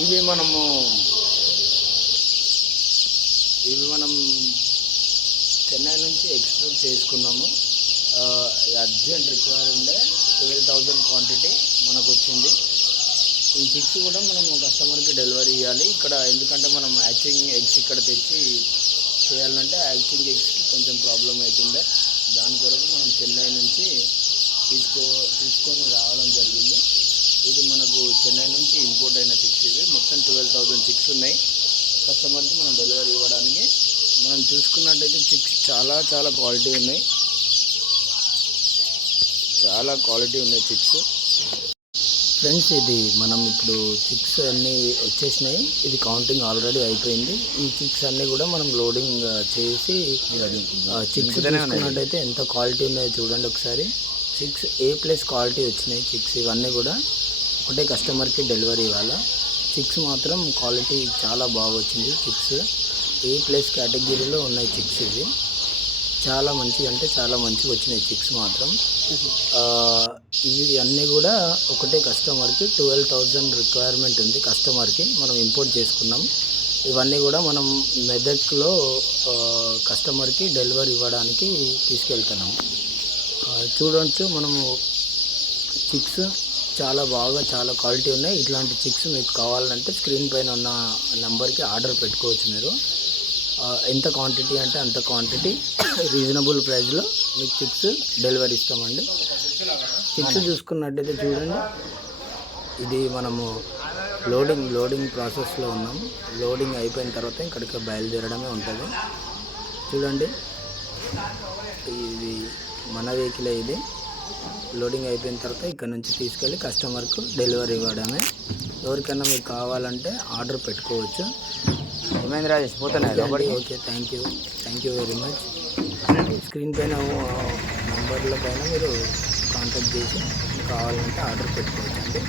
ఇవి మనము మనం చెన్నై నుంచి ఎక్స్పోర్ట్ చేసుకున్నాము. అర్జెంట్ రిక్వైర్ ఉండే 12,000 క్వాంటిటీ మనకు వచ్చింది. ఈ చిక్స్ కూడా మనం కస్టమర్కి డెలివరీ ఇవ్వాలి ఇక్కడ, ఎందుకంటే మనం హ్యాచింగ్ ఎగ్స్ ఇక్కడ తెచ్చి చేయాలంటే హ్యాచింగ్ ఎగ్స్కి కొంచెం ప్రాబ్లం అవుతుండే. దాని కొరకు మనం చెన్నై నుంచి తీసుకొని రావడం జరిగింది. ఇది మనకు చెన్నై నుంచి ఇంపోర్ట్ అయిన చిక్స్. ఇవి మొత్తం 12,000 చిక్స్ ఉన్నాయి. కస్టమర్కి మనం డెలివరీ ఇవ్వడానికి మనం చూసుకున్నట్టయితే చిక్స్ చాలా క్వాలిటీ ఉన్నాయి. చాలా క్వాలిటీ ఉన్నాయి చిక్స్. ఫ్రెండ్స్, ఇది మనం ఇప్పుడు చిక్స్ అన్నీ వచ్చేసినాయి. ఇది కౌంటింగ్ ఆల్రెడీ అయిపోయింది. ఈ చిక్స్ అన్నీ కూడా మనం లోడింగ్ చేసి చిక్స్ చూసుకున్నట్టయితే ఎంత క్వాలిటీ ఉన్నాయో చూడండి ఒకసారి. చిక్స్ A+ క్వాలిటీ వచ్చినాయి చిక్స్. ఇవన్నీ కూడా ఒకటే కస్టమర్కి డెలివరీ ఇవ్వాలా. చిక్స్ మాత్రం క్వాలిటీ చాలా బాగా వచ్చింది. చిక్స్ A+ కేటగిరీలో ఉన్నాయి చిక్స్. ఇవి చాలా మంచిగా, అంటే చాలా మంచిగా వచ్చినాయి చిక్స్ మాత్రం. ఇవి అన్నీ కూడా ఒకటే కస్టమర్కి 12,000 రిక్వైర్మెంట్ ఉంది కస్టమర్కి. మనం ఇంపోర్ట్ చేసుకున్నాం. ఇవన్నీ కూడా మనం మెదక్లో కస్టమర్కి డెలివరీ ఇవ్వడానికి తీసుకెళ్తున్నాం. చూడవచ్చు మనము చిక్స్ చాలా క్వాలిటీ ఉన్నాయి. ఇట్లాంటి చిక్స్ మీకు కావాలంటే స్క్రీన్ పైన ఉన్న నెంబర్కి ఆర్డర్ పెట్టుకోవచ్చు మీరు. ఎంత క్వాంటిటీ అంటే అంత క్వాంటిటీ రీజనబుల్ ప్రైస్లో మీకు చిక్స్ డెలివరీ ఇస్తామండి. చిక్స్ చూసుకున్నట్టయితే చూడండి, ఇది మనము లోడింగ్ ప్రాసెస్లో ఉన్నాము. లోడింగ్ అయిపోయిన తర్వాత ఇక్కడికి బయలుదేరడమే ఉంటుంది. చూడండి, ఇది మన వెహికల్. ఇది లోడింగ్ అయిపోయిన తర్వాత ఇక్కడ నుంచి తీసుకెళ్ళి కస్టమర్కు డెలివరీ ఇవ్వడమే. ఎవరికైనా మీకు కావాలంటే ఆర్డర్ పెట్టుకోవచ్చు. ఏమైంది రాజేష్, పోతున్నాయి లోపలికి? Okay, thank you very much. Screen పైన నెంబర్ల పైన మీరు కాంటాక్ట్ చేసి కావాలంటే ఆర్డర్ పెట్టుకోవచ్చు అండి.